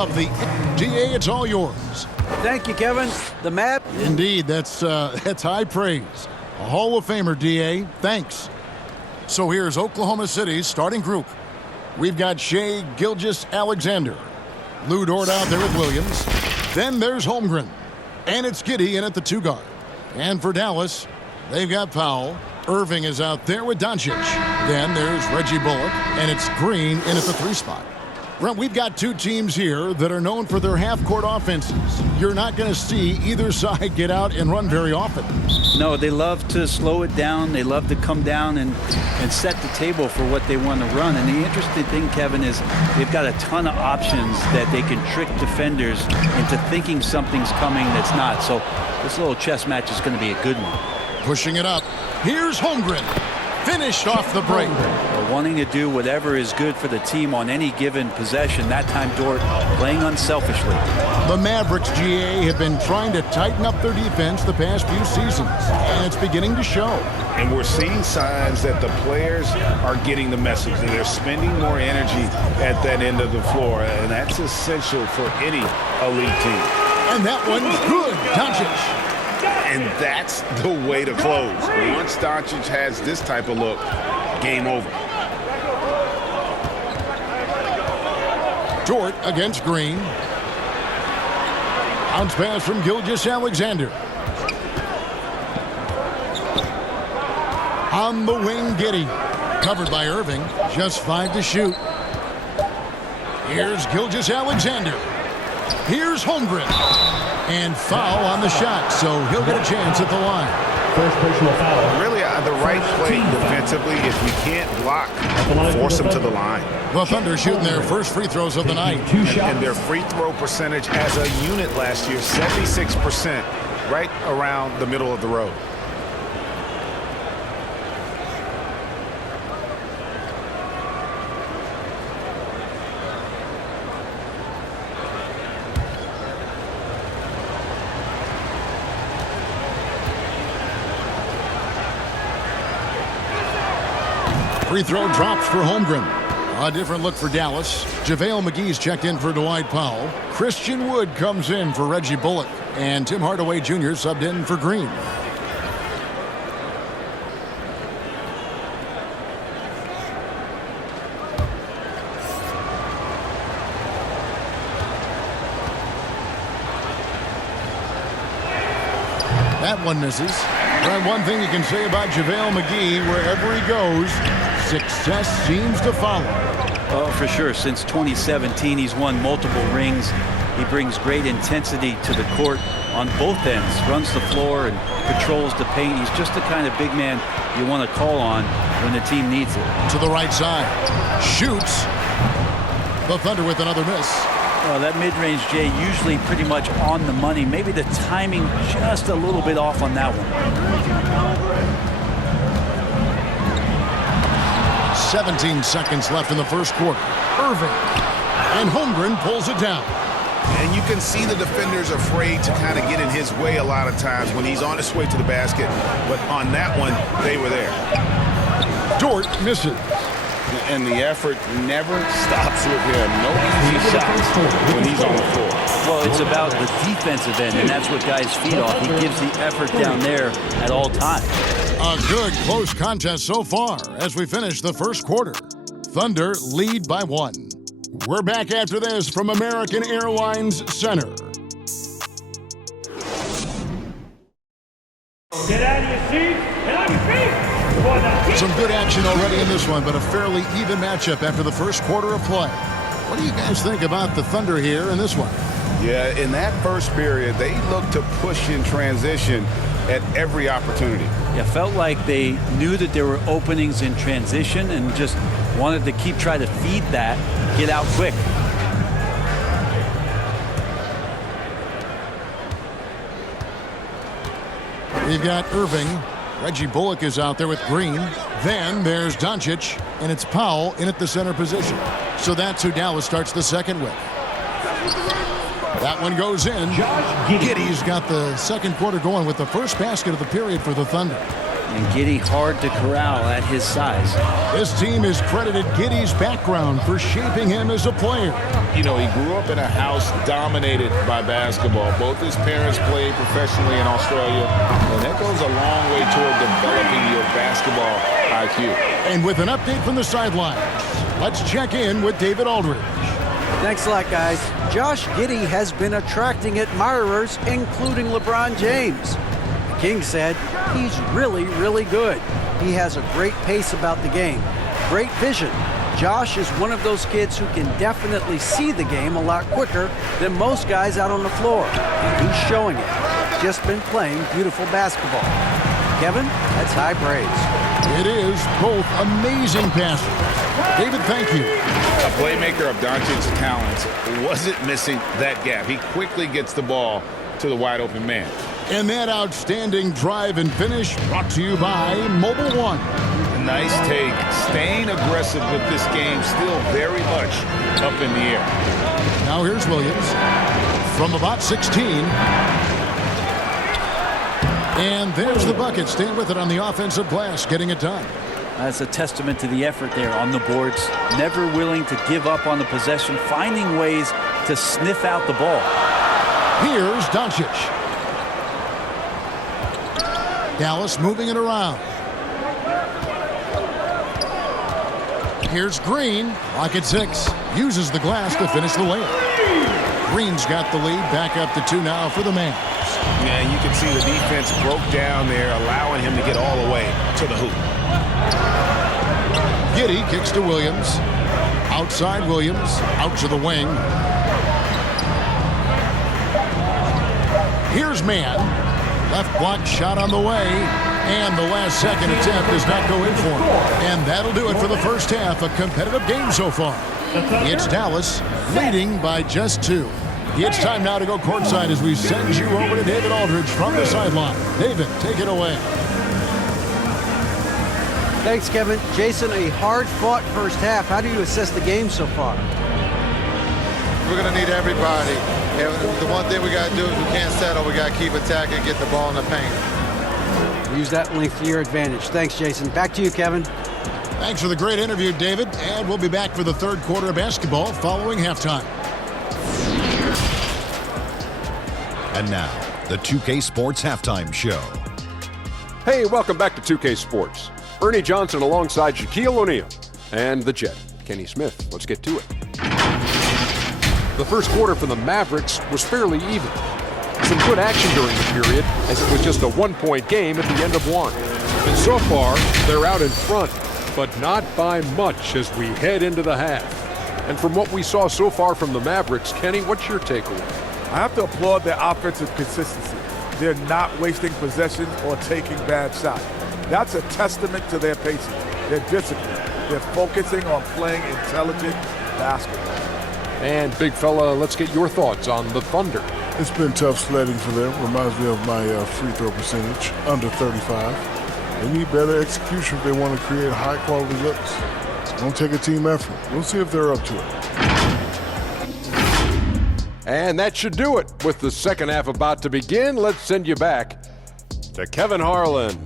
Of the DA, it's all yours. Thank you, Kevin. The map. Indeed, that's high praise. A Hall of Famer, DA. Thanks. So here's Oklahoma City's starting group. We've got Shea Gilgeous-Alexander. Lou Dort out there with Williams. Then there's Holmgren. And it's Giddey in at the 2 guard. And for Dallas, they've got Powell. Irving is out there with Doncic. Then there's Reggie Bullock. And it's Green in at the 3 spot. Brent, we've got 2 teams here that are known for their half-court offenses. You're not going to see either side get out and run very often. No, they love to slow it down. They love to come down and set the table for what they want to run. And the interesting thing, Kevin, is they've got a ton of options that they can trick defenders into thinking something's coming that's not. So this little chess match is going to be a good one. Pushing it up. Here's Holmgren. Finished off the break. Wanting to do whatever is good for the team on any given possession. That time, Dort playing unselfishly. The Mavericks, GA, have been trying to tighten up their defense the past few seasons, and it's beginning to show. And we're seeing signs that the players are getting the message, and they're spending more energy at that end of the floor, and that's essential for any elite team. And that one's good. Doncic. And that's the way to close. Once Doncic has this type of look, game over. Dort against Green. Bounce pass from Gilgeous-Alexander. On the wing, Giddey. Covered by Irving. Just 5 to shoot. Here's Gilgeous-Alexander. Here's Holmgren. And foul on the shot, so he'll get a chance at the line. First personal foul. Really, the right play defensively is we can't block, force them to the line. The Thunder shooting their first free throws of the night. And their free throw percentage as a unit last year, 76%, right around the middle of the road. Free throw drops for Holmgren. A different look for Dallas. JaVale McGee's checked in for Dwight Powell. Christian Wood comes in for Reggie Bullock. And Tim Hardaway Jr. subbed in for Green. That one misses. And one thing you can say about JaVale McGee, wherever he goes, success seems to follow. Oh, for sure. Since 2017, he's won multiple rings. He brings great intensity to the court on both ends. Runs the floor and controls the paint. He's just the kind of big man you want to call on when the team needs it. To the right side. Shoots. The Thunder with another miss. Well, that mid-range, Jay, usually pretty much on the money. Maybe the timing just a little bit off on that one. 17 seconds left in the first quarter. Irving. And Holmgren pulls it down. And you can see the defenders afraid to kind of get in his way a lot of times when he's on his way to the basket. But on that one, they were there. Dort misses. And the effort never stops with him. No easy shots when he's on the floor. Well, it's about the defensive end, and that's what guys feed off. He gives the effort down there at all times. A good close contest so far as we finish the first quarter. Thunder lead by 1. We're back after this from American Airlines Center. Get out of your seats and on your feet. Some good action already in this one, but a fairly even matchup after the first quarter of play. What do you guys think about the Thunder here in this one? Yeah, in that first period, they looked to push in transition at every opportunity. Yeah, felt like they knew that there were openings in transition and just wanted to keep trying to feed that, get out quick. We've got Irving. Reggie Bullock is out there with Green. Then there's Doncic, and it's Powell in at the center position. So that's who Dallas starts the second with. That one goes in. Giddey's got the second quarter going with the first basket of the period for the Thunder. And Giddy hard to corral at his size. This team has credited Giddy's background for shaping him as a player. You know, he grew up in a house dominated by basketball. Both his parents played professionally in Australia, and that goes a long way toward developing your basketball IQ. And with an update from the sidelines, let's check in with David Aldridge. Thanks a lot, guys. Josh Giddey has been attracting admirers, including LeBron James. The King said he's really, really good. He has a great pace about the game, great vision. Josh is one of those kids who can definitely see the game a lot quicker than most guys out on the floor. And he's showing it. Just been playing beautiful basketball. Kevin, that's high praise. It is both amazing passes. David, thank you. A playmaker of Doncic's talents wasn't missing that gap. He quickly gets the ball to the wide open man. And that outstanding drive and finish brought to you by Mobile One. Nice take. Staying aggressive with this game, still very much up in the air. Now here's Williams from about 16. And there's the bucket. Stand with it on the offensive glass, getting it done. That's a testament to the effort there on the boards. Never willing to give up on the possession, finding ways to sniff out the ball. Here's Doncic. Dallas moving it around. Here's Green. Lock at 6. Uses the glass to finish the layup. Green's got the lead. Back up to 2 now for the Mavs. Yeah, you can see the defense broke down there, allowing him to get all the way to the hoop. Giddey kicks to Williams. Outside Williams. Out to the wing. Here's Mann. Left block shot on the way. And the last second attempt does not go in for him. And that'll do it for the first half. A competitive game so far. It's Dallas leading by just 2. It's time now to go courtside as we send you over to David Aldridge from the sideline. David, take it away. Thanks, Kevin. Jason, a hard-fought first half. How do you assess the game so far? We're going to need everybody. And the one thing we got to do is we can't settle. We got to keep attacking and get the ball in the paint. Use that length to your advantage. Thanks, Jason. Back to you, Kevin. Thanks for the great interview, David. And we'll be back for the third quarter of basketball following halftime. And now, the 2K Sports Halftime Show. Hey, welcome back to 2K Sports. Ernie Johnson alongside Shaquille O'Neal and the Jet, Kenny Smith. Let's get to it. The first quarter for the Mavericks was fairly even. Some good action during the period, as it was just a one-point game at the end of one. And so far, they're out in front, but not by much as we head into the half. And from what we saw so far from the Mavericks, Kenny, what's your takeaway? I have to applaud their offensive consistency. They're not wasting possessions or taking bad shots. That's a testament to their pacing, their discipline. They're focusing on playing intelligent basketball. And big fella, let's get your thoughts on the Thunder. It's been tough sledding for them. Reminds me of my free throw percentage, under 35. They need better execution if they want to create high-quality looks. It's going to take a team effort. We'll see if they're up to it. And that should do it. With the second half about to begin, let's send you back to Kevin Harlan.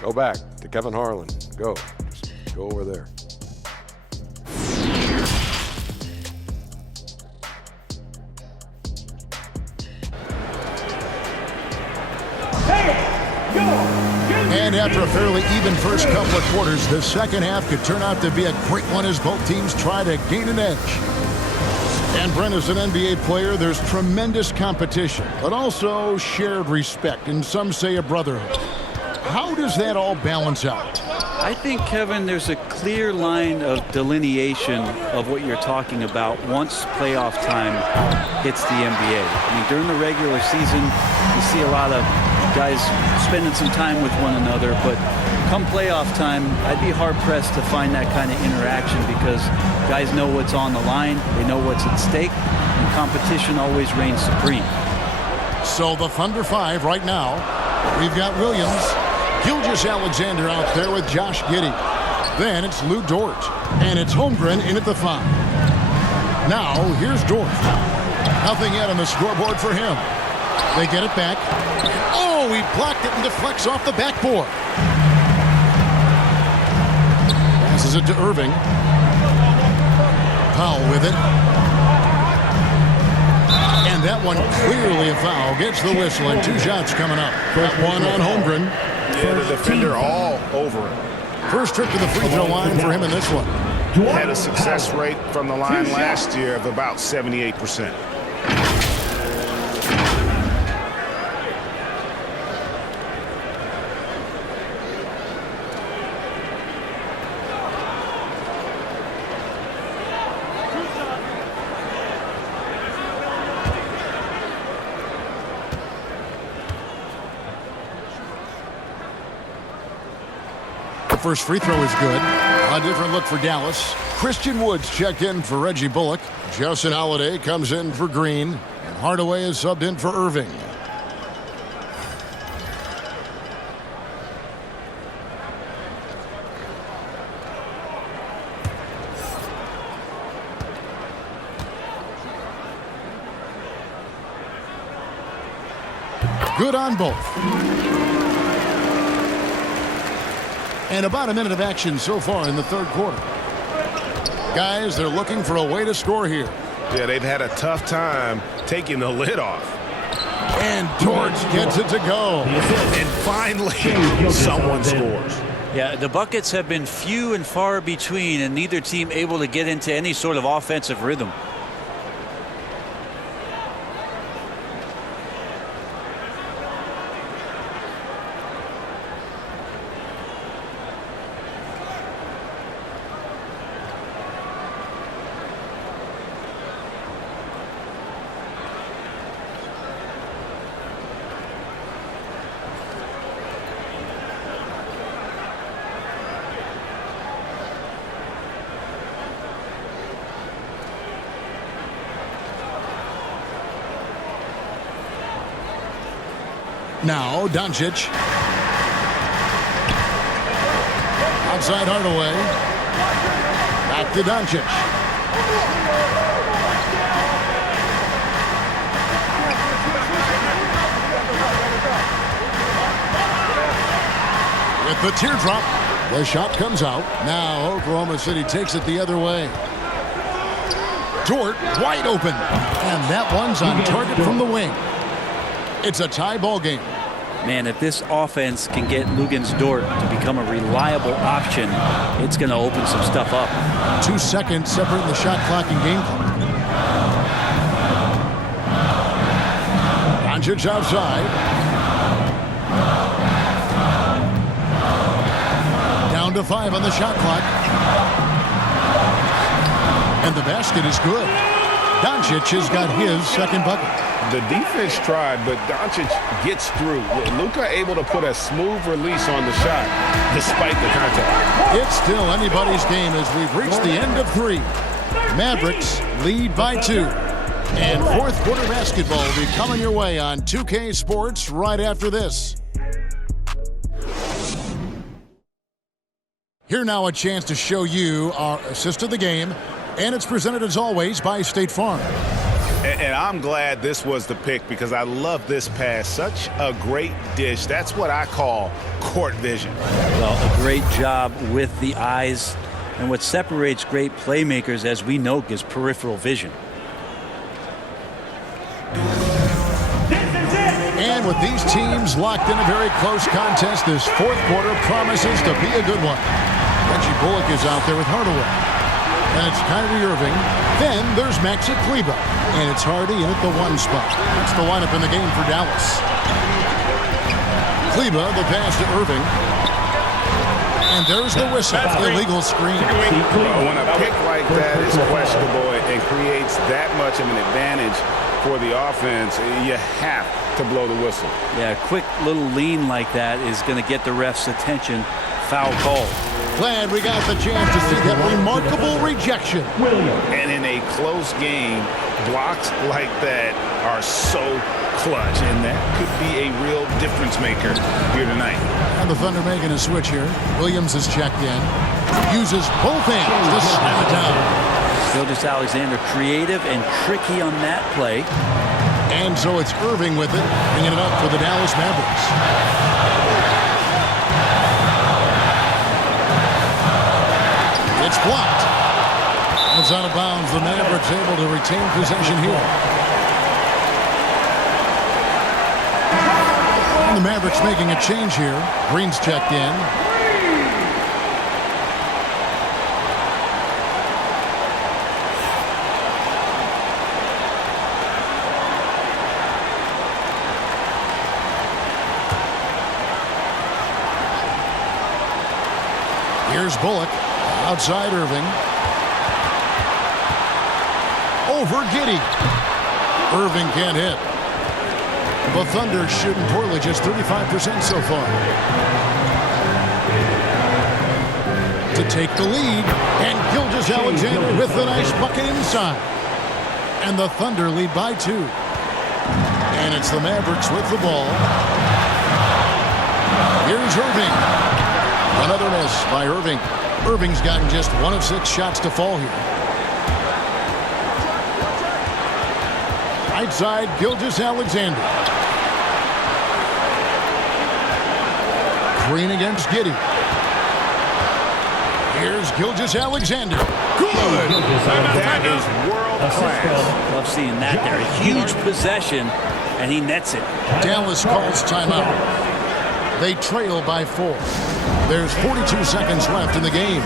Go back to Kevin Harlan. Go. Just go over there. And after a fairly even first couple of quarters, the second half could turn out to be a great one as both teams try to gain an edge. And Brent, as an NBA player, there's tremendous competition, but also shared respect, and some say a brotherhood. How does that all balance out? I think, Kevin, there's a clear line of delineation of what you're talking about once playoff time hits the NBA. I mean, during the regular season, you see a lot of guys spending some time with one another, but come playoff time, I'd be hard-pressed to find that kind of interaction because guys know what's on the line, they know what's at stake, and competition always reigns supreme. So the Thunder 5 right now. We've got Williams, Gilgeous-Alexander out there with Josh Giddey. Then it's Lou Dort, and it's Holmgren in at the 5. Now here's Dort. Nothing yet on the scoreboard for him. They get it back. Oh, he blocked it and deflects off the backboard. Passes it to Irving. Powell with it. And that one clearly a foul. Gets the whistle and 2 shots coming up. That one on Holmgren. Yeah, the defender all over him. First trip to the free throw line for him in this one. Had a success rate from the line last year of about 78%. First free throw is good. A different look for Dallas. Christian Woods checked in for Reggie Bullock. Justin Holiday comes in for Green. And Hardaway is subbed in for Irving. Good on both. And about a minute of action so far in the third quarter. Guys, they're looking for a way to score here. Yeah, they've had a tough time taking the lid off. And Torch gets it to go. And finally, someone scores. Yeah, the buckets have been few and far between, and neither team able to get into any sort of offensive rhythm. Now, Doncic. Outside Hardaway. Back to Doncic. With the teardrop, the shot comes out. Now, Oklahoma City takes it the other way. Dort wide open. And that one's on target from the wing. It's a tie ball game. Man, if this offense can get Luguentz Dort to become a reliable option, it's going to open some stuff up. 2 seconds separating the shot clock and game clock. Doncic outside. Down to 5 on the shot clock. And the basket is good. Doncic has got his second bucket. The defense tried, but Doncic gets through. Luka able to put a smooth release on the shot despite the contact. It's still anybody's game as we've reached the end of 3. Mavericks lead by 2. And fourth quarter basketball will be coming your way on 2K Sports right after this. Here now a chance to show you our assist of the game. And it's presented as always by State Farm. And I'm glad this was the pick because I love this pass. Such a great dish. That's what I call court vision. Well, a great job with the eyes. And what separates great playmakers, as we know, is peripheral vision. And with these teams locked in a very close contest, this fourth quarter promises to be a good one. Reggie Bullock is out there with Hardaway. And it's Kyrie Irving. Then there's Maxi Kleber. And it's Hardy in at the 1 spot. That's the lineup in the game for Dallas. Kleber, the pass to Irving. And there's the whistle. Illegal screen. When a pick like that is questionable and creates that much of an advantage for the offense, you have to blow the whistle. Yeah, a quick little lean like that is going to get the ref's attention. Foul call. Glad we got the chance to see that remarkable rejection. And in a close game, blocks like that are so clutch, and that could be a real difference maker here tonight. And the Thunder making a switch here. Williams is checked in. Uses both hands to slam it down. Gilgeous-Alexander creative and tricky on that play. And so it's Irving with it, bringing it up for the Dallas Mavericks. It's blocked. It's out of bounds. The Mavericks able to retain possession here. And the Mavericks making a change here. Green's checked in. Here's Bullock. Outside Irving. Over Giddey. Irving can't hit. The Thunder shooting poorly, just 35% so far. To take the lead, and Gilgeous-Alexander with the nice bucket inside. And the Thunder lead by 2. And it's the Mavericks with the ball. Here's Irving. Another miss by Irving. Irving's gotten just 1 of 6 shots to fall here. Right side, Gilgeous-Alexander. Green against Giddey. Here's Gilgeous-Alexander. Good! That is world class. Love seeing that there. A huge possession, and he nets it. Dallas calls timeout. They trail by 4. There's 42 seconds left in the game.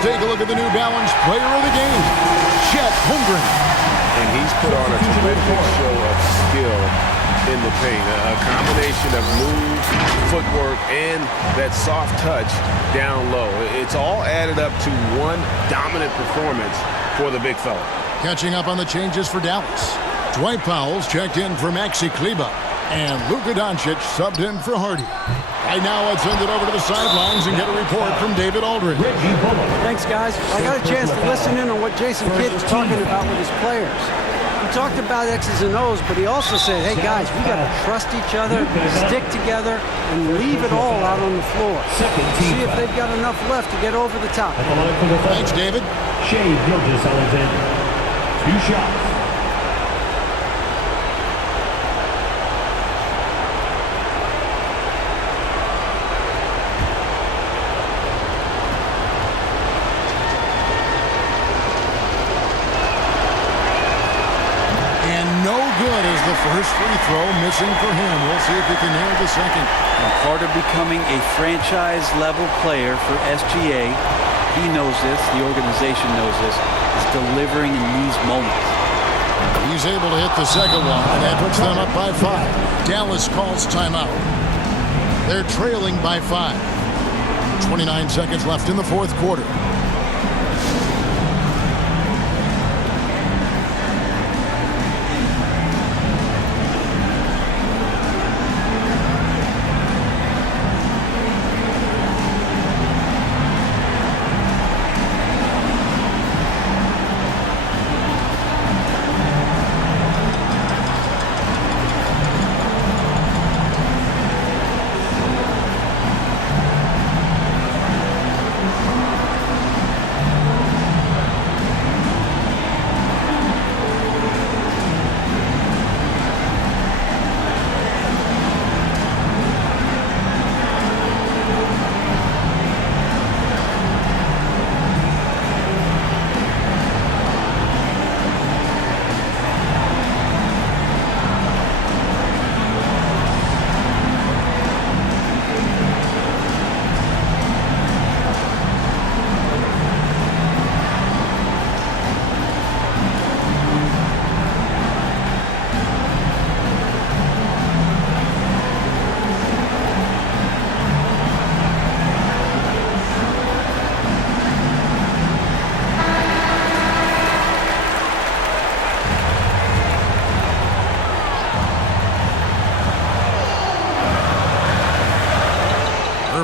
Take a look at the New Balance player of the game, Chet Holmgren. And he's put on a tremendous show of skill in the paint. A combination of moves, footwork, and that soft touch down low. It's all added up to one dominant performance for the big fella. Catching up on the changes for Dallas. Dwight Powell's checked in for Maxi Kleba. And Luka Doncic subbed in for Hardy. Right now, let's send it over to the sidelines and get a report from David Aldridge. Thanks, guys. I got a chance to listen in on what Jason Kidd was talking about with his players. He talked about X's and O's, but he also said, hey, guys, we got to trust each other, stick together, and leave it all out on the floor. See if they've got enough left to get over the top. Thanks, David. Shai Gilgeous-Alexander. 2 shots. The first free throw missing for him. We'll see if he can nail the second. And part of becoming a franchise-level player for SGA, he knows this, the organization knows this, is delivering in these moments. He's able to hit the second one, and that puts them up by 5. Dallas calls timeout. They're trailing by 5. 29 seconds left in the fourth quarter.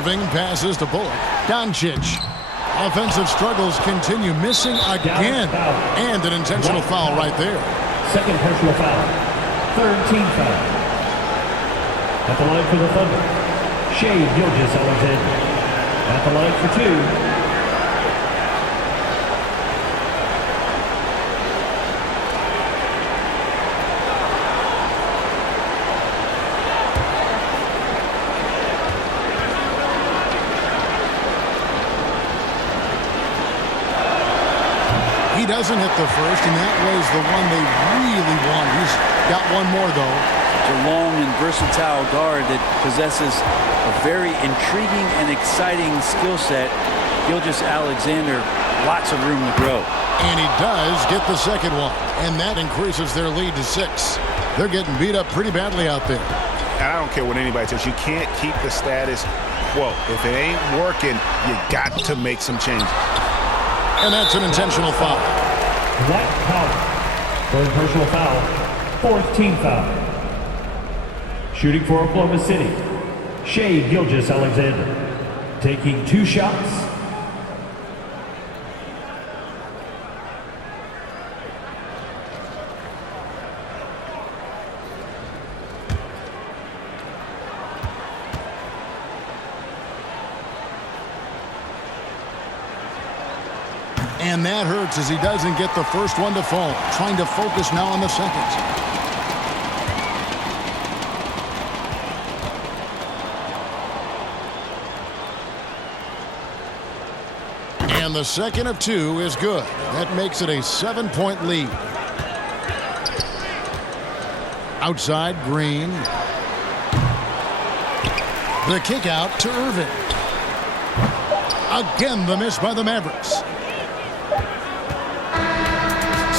Serving passes to Bullock. Doncic. Offensive struggles continue, missing again. And an intentional foul right there. Second personal foul. Third team foul. At the line for the Thunder, Shai Gilgeous-Alexander. At the line for two, He doesn't hit the first, and that was the one they really wanted. He's got one more, though. A long and versatile guard that possesses a very intriguing and exciting skill set. Gilgeous-Alexander, lots of room to grow. And he does get the second one, and that increases their lead to 6. They're getting beat up pretty badly out there. And I don't care what anybody says. You can't keep the status quo. If it ain't working, you got to make some changes. And that's an intentional foul. Dwight Howard. Third personal foul. Fourth team foul. Shooting for Oklahoma City, Shai Gilgeous-Alexander. Taking 2 shots. And that hurts as he doesn't get the first one to fall. Trying to focus now on the second. And the second of 2 is good. That makes it a 7-point lead. Outside, Green. The kick out to Irving. Again, the miss by the Mavericks.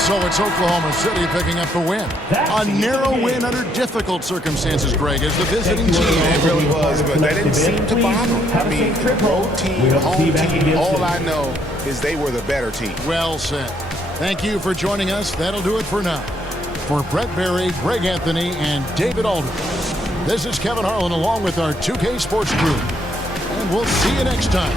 So it's Oklahoma City picking up the win. A narrow win under difficult circumstances, Greg, as the visiting team. It really was, but they didn't seem to bother. I mean, road team, home team, all I know is they were the better team. Well said. Thank you for joining us. That'll do it for now. For Brett Berry, Greg Anthony, and David Aldridge, this is Kevin Harlan along with our 2K Sports crew. And we'll see you next time.